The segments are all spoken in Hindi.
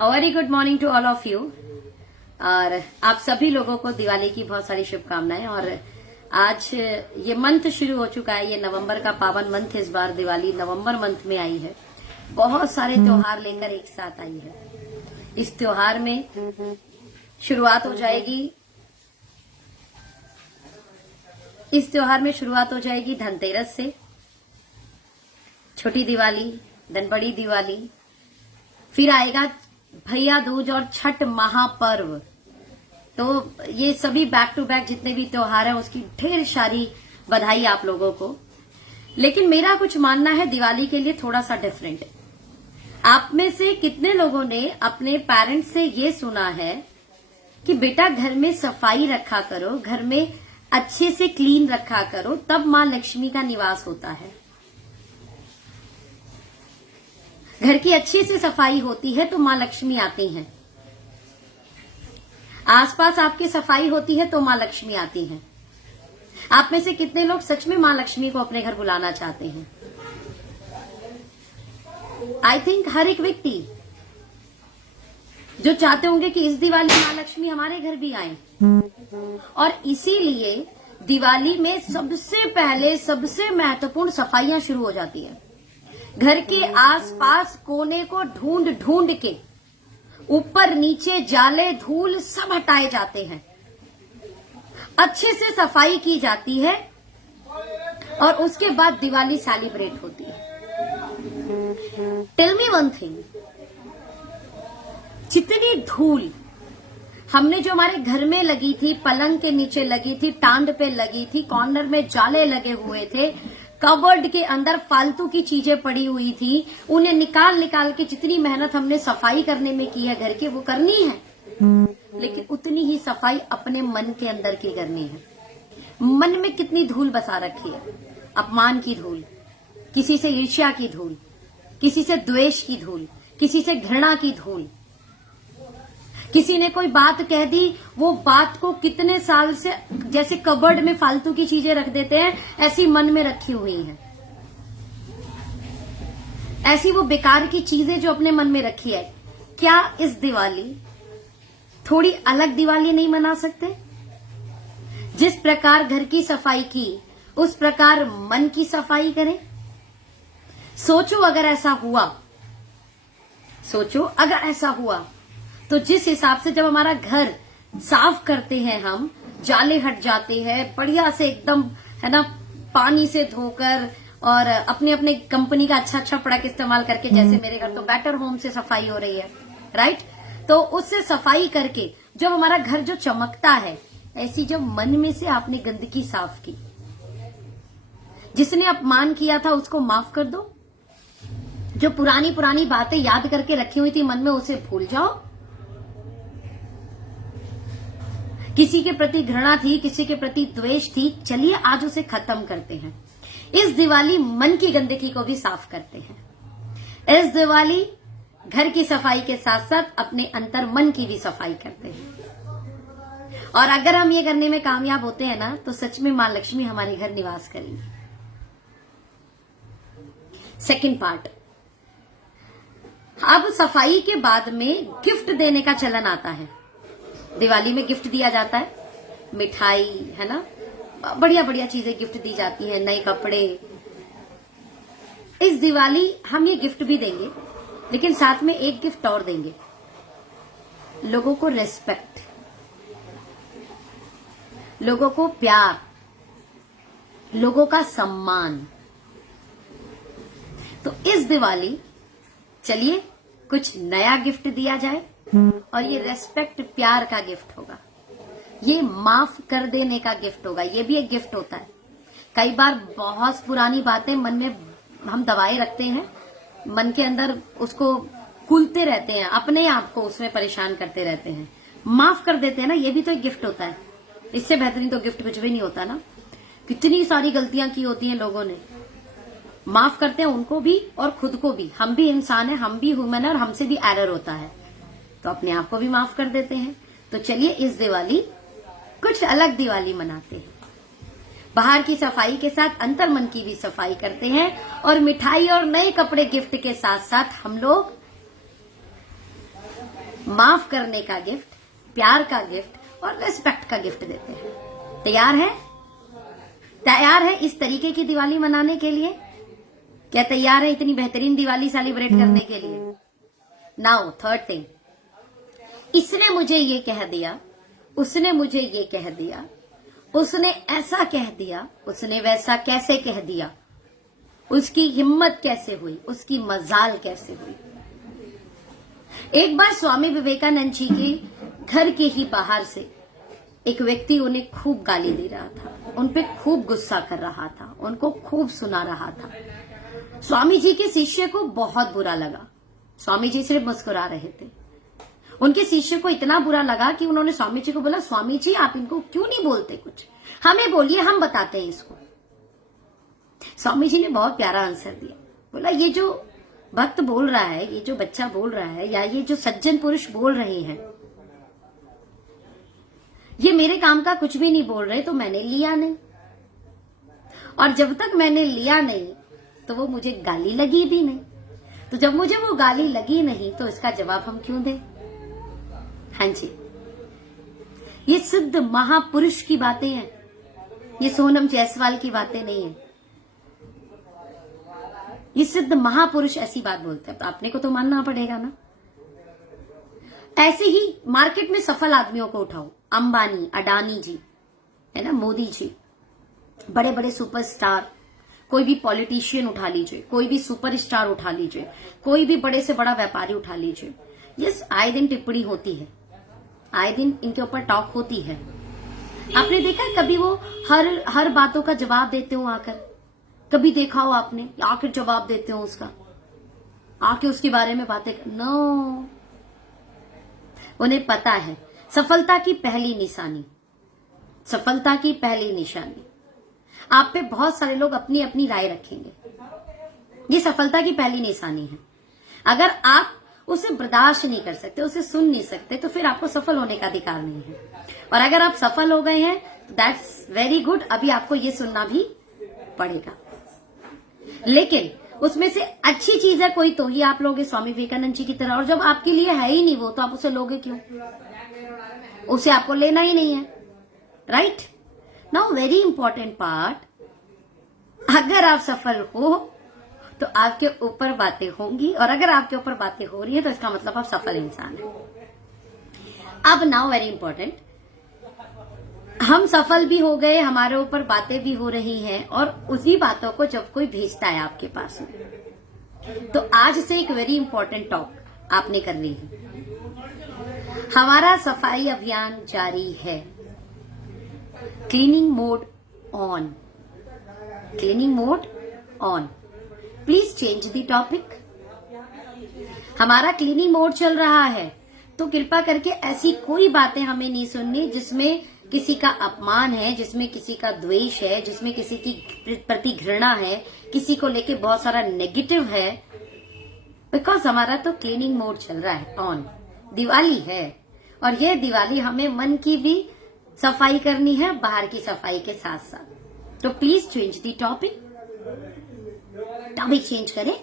Very good morning to all of you. और आप सभी लोगों को दिवाली की बहुत सारी शुभकामनाएं। और आज ये मंथ शुरू हो चुका है, ये नवंबर का पावन मंथ। इस बार दिवाली नवंबर मंथ में आई है, बहुत सारे त्योहार लेकर एक साथ आई है। इस त्योहार में शुरुआत हो जाएगी, इस त्योहार में शुरुआत हो जाएगी धनतेरस से, छोटी दिवाली, देन बड़ी दिवाली, फिर आएगा भैया दूज और छठ महापर्व। तो ये सभी बैक टू बैक जितने भी त्योहार हैं उसकी ढेर सारी बधाई आप लोगों को। लेकिन मेरा कुछ मानना है दिवाली के लिए थोड़ा सा डिफरेंट। आप में से कितने लोगों ने अपने पेरेंट्स से ये सुना है कि बेटा घर में सफाई रखा करो, घर में अच्छे से क्लीन रखा करो, तब मां लक्ष्मी का निवास होता है। घर की अच्छी से सफाई होती है तो मां लक्ष्मी आती हैं। आसपास आपकी सफाई होती है तो मां लक्ष्मी आती हैं। आप में से कितने लोग सच में मां लक्ष्मी को अपने घर बुलाना चाहते हैं? आई थिंक हर एक व्यक्ति जो चाहते होंगे कि इस दिवाली मां लक्ष्मी हमारे घर भी आए। और इसीलिए दिवाली में सबसे पहले सबसे महत्वपूर्ण सफाइयां शुरू हो जाती है। घर के आसपास कोने को ढूंढ ढूंढ के ऊपर नीचे जाले धूल सब हटाए जाते हैं, अच्छे से सफाई की जाती है और उसके बाद दिवाली सेलिब्रेट होती है। टेल मी वन थिंग, जितनी धूल हमने जो हमारे घर में लगी थी, पलंग के नीचे लगी थी, टांड पे लगी थी, कॉर्नर में जाले लगे हुए थे, कबर्ड के अंदर फालतू की चीजें पड़ी हुई थी, उन्हें निकाल निकाल के जितनी मेहनत हमने सफाई करने में की है घर की, वो करनी है। लेकिन उतनी ही सफाई अपने मन के अंदर की करनी है। मन में कितनी धूल बसा रखी है? अपमान की धूल, किसी से ईर्ष्या की धूल, किसी से द्वेष की धूल, किसी से घृणा की धूल। किसी ने कोई बात कह दी, वो बात को कितने साल से जैसे कबर्ड में फालतू की चीजें रख देते हैं, ऐसी मन में रखी हुई हैं। ऐसी वो बेकार की चीजें जो अपने मन में रखी है। क्या इस दिवाली थोड़ी अलग दिवाली नहीं मना सकते? जिस प्रकार घर की सफाई की, उस प्रकार मन की सफाई करें। सोचो अगर ऐसा हुआ, सोचो अगर ऐसा हुआ तो जिस हिसाब से जब हमारा घर साफ करते हैं, हम जाले हट जाते हैं बढ़िया से एकदम, है ना, पानी से धोकर और अपने अपने कंपनी का अच्छा अच्छा प्रोडक्ट इस्तेमाल करके, जैसे मेरे घर तो बेटर होम से सफाई हो रही है, राइट। तो उससे सफाई करके जब हमारा घर जो चमकता है, ऐसी जब मन में से आपने गंदगी साफ की, जिसने अपमान किया था उसको माफ कर दो। जो पुरानी पुरानी बातें याद करके रखी हुई थी मन में, उसे भूल जाओ। किसी के प्रति घृणा थी, किसी के प्रति द्वेष थी, चलिए आज उसे खत्म करते हैं। इस दिवाली मन की गंदगी को भी साफ करते हैं। इस दिवाली घर की सफाई के साथ साथ अपने अंतर मन की भी सफाई करते हैं। और अगर हम ये करने में कामयाब होते हैं ना, तो सच में मां लक्ष्मी हमारे घर निवास करेंगी। सेकंड पार्ट, अब सफाई के बाद में गिफ्ट देने का चलन आता है। दिवाली में गिफ्ट दिया जाता है, मिठाई, है ना, बढ़िया बढ़िया चीजें गिफ्ट दी जाती हैं, नए कपड़े। इस दिवाली हम ये गिफ्ट भी देंगे, लेकिन साथ में एक गिफ्ट और देंगे, लोगों को रेस्पेक्ट, लोगों को प्यार, लोगों का सम्मान। तो इस दिवाली चलिए कुछ नया गिफ्ट दिया जाए, और ये रेस्पेक्ट, प्यार का गिफ्ट होगा, ये माफ कर देने का गिफ्ट होगा। ये भी एक गिफ्ट होता है। कई बार बहुत पुरानी बातें मन में हम दबाए रखते हैं, मन के अंदर उसको कुलते रहते हैं, अपने आप को उसमें परेशान करते रहते हैं। माफ कर देते हैं ना, ये भी तो एक गिफ्ट होता है। इससे बेहतरीन तो गिफ्ट कुछ भी नहीं होता ना। कितनी सारी गलतियां की होती हैं लोगों ने, माफ करते हैं उनको भी और खुद को भी। हम भी इंसान हैं, हम भी ह्यूमन है और हमसे भी एरर होता है, तो अपने आप को भी माफ कर देते हैं। तो चलिए इस दिवाली कुछ अलग दिवाली मनाते हैं। बाहर की सफाई के साथ अंतर मन की भी सफाई करते हैं, और मिठाई और नए कपड़े गिफ्ट के साथ साथ हम लोग माफ करने का गिफ्ट, प्यार का गिफ्ट और रिस्पेक्ट का गिफ्ट देते हैं। तैयार है? तैयार है इस तरीके की दिवाली मनाने के लिए? क्या तैयार है इतनी बेहतरीन दिवाली सेलिब्रेट करने के लिए? नाउ थर्ड थिंग, इसने मुझे ये कह दिया, उसने मुझे ये कह दिया, उसने ऐसा कह दिया, उसने वैसा कैसे कह दिया, उसकी हिम्मत कैसे हुई, उसकी मजाल कैसे हुई। एक बार स्वामी विवेकानंद जी के घर के ही बाहर से एक व्यक्ति उन्हें खूब गाली दे रहा था, उन पे खूब गुस्सा कर रहा था, उनको खूब सुना रहा था। स्वामी जी के शिष्य को बहुत बुरा लगा। स्वामी जी सिर्फ मुस्कुरा रहे थे। उनके शिष्य को इतना बुरा लगा कि उन्होंने स्वामी जी को बोला, स्वामी जी आप इनको क्यों नहीं बोलते कुछ, हमें बोलिए, हम बताते हैं इसको। स्वामी जी ने बहुत प्यारा आंसर दिया। बोला, ये जो भक्त बोल रहा है, ये जो बच्चा बोल रहा है, या ये जो सज्जन पुरुष बोल रहे हैं, ये मेरे काम का कुछ भी नहीं बोल रहे, तो मैंने लिया नहीं। और जब तक मैंने लिया नहीं तो वो मुझे गाली लगी भी नहीं। तो जब मुझे वो गाली लगी नहीं तो इसका जवाब हम क्यों दें? हाँ जी, ये सिद्ध महापुरुष की बातें हैं, ये सोनम जायसवाल की बातें नहीं है। ये सिद्ध महापुरुष ऐसी बात बोलते हैं, तो आपने को तो मानना पड़ेगा ना। ऐसे ही मार्केट में सफल आदमियों को उठाओ, अंबानी, अडानी जी, है ना, मोदी जी, बड़े बड़े सुपरस्टार, कोई भी पॉलिटिशियन उठा लीजिए, कोई भी सुपरस्टार उठा लीजिए, कोई भी बड़े से बड़ा व्यापारी उठा लीजिए। यस, आए दिन टिप्पणी होती है, आए दिन इनके ऊपर टॉक होती है। आपने देखा कभी वो हर बातों का जवाब देते हो आकर? कभी देखा हो आपने आकर जवाब देते हो उसका, आके उसके बारे में बातें? नो, उन्हें पता है सफलता की पहली निशानी, सफलता की पहली निशानी, आप पे बहुत सारे लोग अपनी अपनी राय रखेंगे, ये सफलता की पहली निशानी है। अगर आप उसे बर्दाश्त नहीं कर सकते, उसे सुन नहीं सकते, तो फिर आपको सफल होने का अधिकार नहीं है। और अगर आप सफल हो गए हैं, दैट्स वेरी गुड, अभी आपको ये सुनना भी पड़ेगा। लेकिन उसमें से अच्छी चीज है कोई तो ही आप लोगे, स्वामी विवेकानंद जी की तरह। और जब आपके लिए है ही नहीं वो, तो आप उसे लोगे क्यों? उसे आपको लेना ही नहीं है, right? Now very important part, अगर आप सफल हो तो आपके ऊपर बातें होंगी, और अगर आपके ऊपर बातें हो रही है तो इसका मतलब आप सफल इंसान हैं। अब नाउ वेरी इंपॉर्टेंट, हम सफल भी हो गए, हमारे ऊपर बातें भी हो रही हैं, और उसी बातों को जब कोई भेजता है आपके पास में, तो आज से एक वेरी इंपॉर्टेंट टॉक आपने करनी है। हमारा सफाई अभियान जारी है, cleaning mode on, cleaning mode on. Please change the topic. हमारा क्लीनिंग मोड चल रहा है, तो कृपा करके ऐसी कोई बातें हमें नहीं सुननी जिसमें किसी का अपमान है, जिसमें किसी का द्वेष है, जिसमें किसी की प्रति घृणा है, किसी को लेके बहुत सारा नेगेटिव है। बिकॉज हमारा तो क्लीनिंग मोड चल रहा है, ऑन। दिवाली है, और ये दिवाली हमें मन की भी सफाई करनी है, बाहर की सफाई के साथ साथ। तो please change the topic. Topic change करें।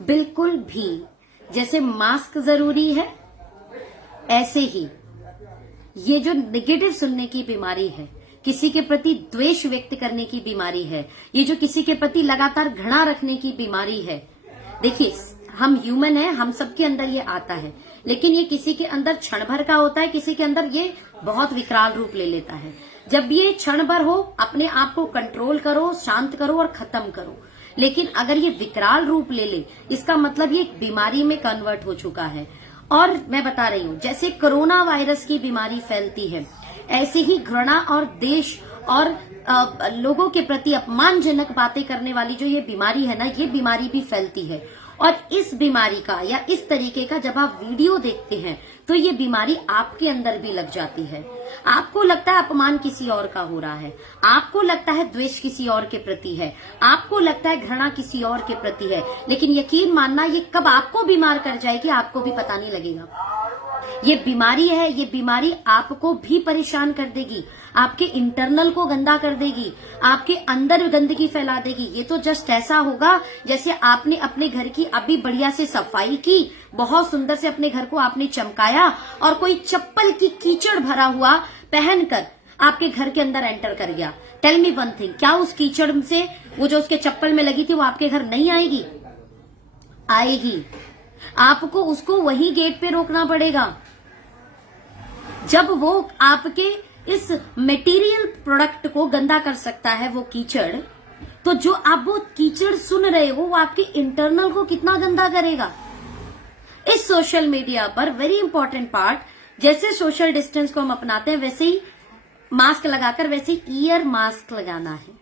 बिल्कुल भी जैसे मास्क जरूरी है, ऐसे ही ये जो नेगेटिव सुनने की बीमारी है, किसी के प्रति द्वेष व्यक्त करने की बीमारी है, ये जो किसी के प्रति लगातार घृणा रखने की बीमारी है। देखिए, हम ह्यूमन हैं, हम सबके अंदर ये आता है, लेकिन ये किसी के अंदर क्षण भर का होता है, किसी के अंदर ये बहुत विकराल रूप ले लेता है। जब ये क्षण भर हो, अपने आप को कंट्रोल करो, शांत करो और खत्म करो। लेकिन अगर ये विकराल रूप ले ले, इसका मतलब ये एक बीमारी में कन्वर्ट हो चुका है। और मैं बता रही हूं, जैसे कोरोना वायरस की बीमारी फैलती है, ऐसे ही घृणा और देश और लोगों के प्रति अपमानजनक बातें करने वाली जो ये बीमारी है ना, ये बीमारी भी फैलती है। और इस बीमारी का या इस तरीके का जब आप वीडियो देखते हैं, तो ये बीमारी आपके अंदर भी लग जाती है। आपको लगता है अपमान किसी और का हो रहा है, आपको लगता है द्वेष किसी और के प्रति है, आपको लगता है घृणा किसी और के प्रति है, लेकिन यकीन मानना ये कब आपको बीमार कर जाएगी आपको भी पता नहीं लगेगा। ये बीमारी है, ये बीमारी आपको भी परेशान कर देगी, आपके इंटरनल को गंदा कर देगी, आपके अंदर गंदगी फैला देगी। ये तो जस्ट ऐसा होगा जैसे आपने अपने घर की अभी बढ़िया से सफाई की, बहुत सुंदर से अपने घर को आपने चमकाया और कोई चप्पल की कीचड़ भरा हुआ पहनकर आपके घर के अंदर एंटर कर गया। टेल मी वन थिंग, क्या उस कीचड़ से वो जो उसके चप्पल में लगी थी वो आपके घर नहीं आएगी? आएगी। आपको उसको वही गेट पे रोकना पड़ेगा। जब वो आपके इस मटेरियल प्रोडक्ट को गंदा कर सकता है वो कीचड़, तो जो आप वो कीचड़ सुन रहे हो वो आपके इंटरनल को कितना गंदा करेगा। इस सोशल मीडिया पर वेरी इंपॉर्टेंट पार्ट, जैसे सोशल डिस्टेंस को हम अपनाते हैं वैसे ही मास्क लगाकर वैसे ही ईयर मास्क लगाना है,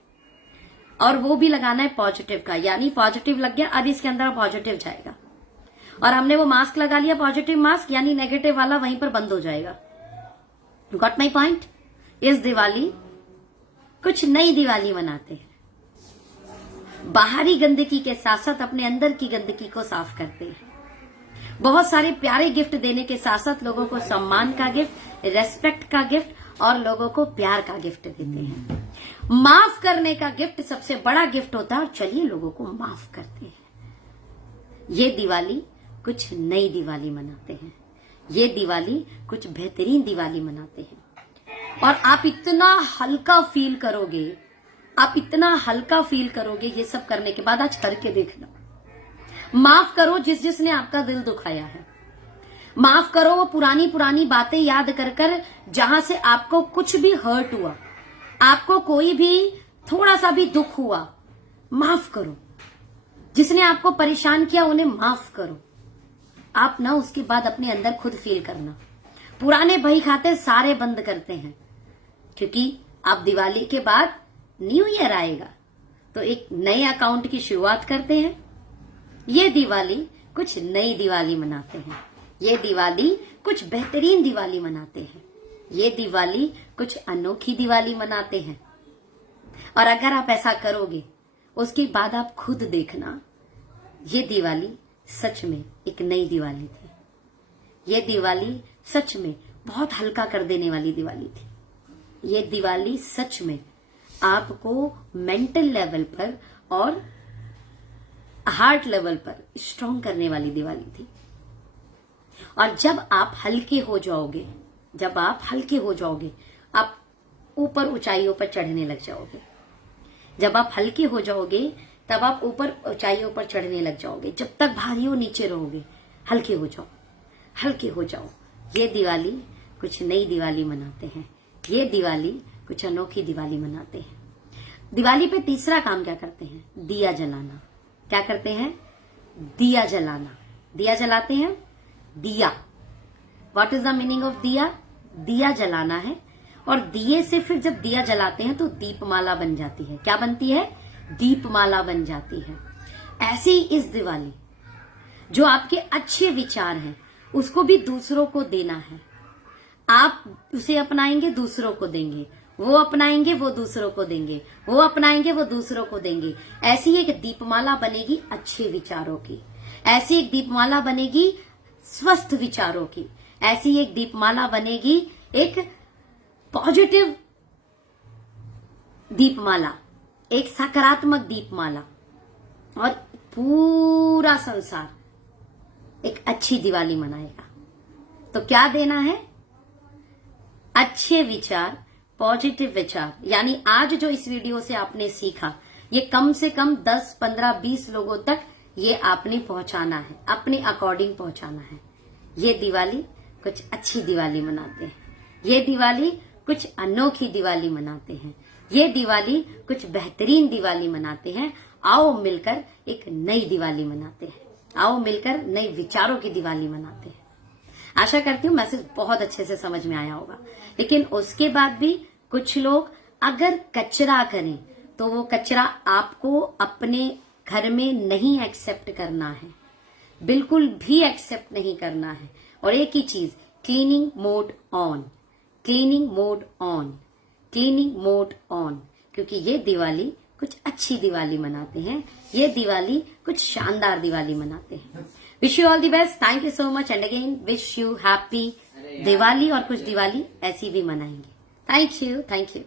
और वो भी लगाना है पॉजिटिव का, यानी पॉजिटिव लग गया अब इसके अंदर पॉजिटिव जाएगा, और हमने वो मास्क लगा लिया पॉजिटिव मास्क, यानी नेगेटिव वाला वहीं पर बंद हो जाएगा। Got my point? इस दिवाली कुछ नई दिवाली मनाते हैं, बाहरी गंदगी के साथ साथ अपने अंदर की गंदगी को साफ करते हैं, बहुत सारे प्यारे गिफ्ट देने के साथ साथ लोगों को सम्मान का गिफ्ट, रेस्पेक्ट का गिफ्ट और लोगों को प्यार का गिफ्ट देते हैं। माफ करने का गिफ्ट सबसे बड़ा गिफ्ट होता है, और चलिए लोगों को माफ करते हैं। ये दिवाली कुछ नई दिवाली मनाते हैं, ये दिवाली कुछ बेहतरीन दिवाली मनाते हैं, और आप इतना हल्का फील करोगे, आप इतना हल्का फील करोगे ये सब करने के बाद। आज करके देखना। माफ करो जिसने आपका दिल दुखाया है, माफ करो वो पुरानी पुरानी बातें याद कर कर जहां से आपको कुछ भी हर्ट हुआ, आपको कोई भी थोड़ा सा भी दुख हुआ, माफ करो। जिसने आपको परेशान किया उन्हें माफ करो। आप ना उसके बाद अपने अंदर खुद फील करना, पुराने बही खाते सारे बंद करते हैं, क्योंकि आप दिवाली के बाद न्यू ईयर आएगा तो एक नए अकाउंट की शुरुआत करते हैं। ये दिवाली कुछ नई दिवाली मनाते हैं, ये दिवाली कुछ बेहतरीन दिवाली मनाते हैं, ये दिवाली कुछ अनोखी दिवाली मनाते हैं। और अगर आप ऐसा करोगे उसके बाद आप खुद देखना, ये दिवाली सच में एक नई दिवाली थी, ये दिवाली सच में बहुत हल्का कर देने वाली दिवाली थी, ये दिवाली सच में आपको मेंटल लेवल पर और हार्ट लेवल पर स्ट्रांग करने वाली दिवाली थी। और जब आप हल्के हो जाओगे, जब आप हल्के हो जाओगे, आप ऊपर ऊंचाइयों पर चढ़ने लग जाओगे। जब आप हल्के हो जाओगे तब आप ऊपर ऊंचाइयों पर चढ़ने लग जाओगे। जब तक भारी हो नीचे रहोगे, हल्के हो जाओ, हल्के हो जाओ। ये दिवाली कुछ नई दिवाली मनाते हैं, ये दिवाली कुछ अनोखी दिवाली मनाते हैं। दिवाली पे तीसरा काम क्या करते हैं? दिया जलाना। क्या करते हैं? दिया जलाना। दिया जलाते हैं, दिया। What is the meaning of दिया? दिया जलाना है, और दिए से फिर जब दिया जलाते हैं तो दीपमाला बन जाती है। क्या बनती है? दीपमाला बन जाती है। ऐसे ही इस दिवाली जो आपके अच्छे विचार हैं उसको भी दूसरों को देना है। आप उसे अपनाएंगे, दूसरों को देंगे, वो अपनाएंगे, वो दूसरों को देंगे, वो अपनाएंगे, वो दूसरों को देंगे। ऐसी एक दीपमाला बनेगी अच्छे विचारों की, ऐसी एक दीपमाला बनेगी स्वस्थ विचारों की, ऐसी एक दीपमाला बनेगी एक पॉजिटिव दीपमाला, एक सकारात्मक दीपमाला, और पूरा संसार एक अच्छी दिवाली मनाएगा। तो क्या देना है? अच्छे विचार, पॉजिटिव विचार। यानी आज जो इस वीडियो से आपने सीखा, ये कम से कम 10, 15, 20 लोगों तक ये आपने पहुंचाना है, अपने अकॉर्डिंग पहुंचाना है। ये दिवाली कुछ अच्छी दिवाली मनाते हैं, ये दिवाली कुछ अनोखी दिवाली मनाते हैं, ये दिवाली कुछ बेहतरीन दिवाली मनाते हैं। आओ मिलकर एक नई दिवाली मनाते हैं, आओ मिलकर नए विचारों की दिवाली मनाते हैं। आशा करती हूँ मैसेज बहुत अच्छे से समझ में आया होगा। लेकिन उसके बाद भी कुछ लोग अगर कचरा करें तो वो कचरा आपको अपने घर में नहीं एक्सेप्ट करना है, बिल्कुल भी एक्सेप्ट नहीं करना है। और एक ही चीज, cleaning mode on, cleaning mode on, cleaning mode on. क्योंकि ये दिवाली कुछ अच्छी दिवाली मनाते हैं, ये दिवाली कुछ शानदार दिवाली मनाते हैं। Wish you all the best, thank you so much, and again wish you happy Diwali. और कुछ दिवाली ऐसी भी मनाएंगे। Thank you.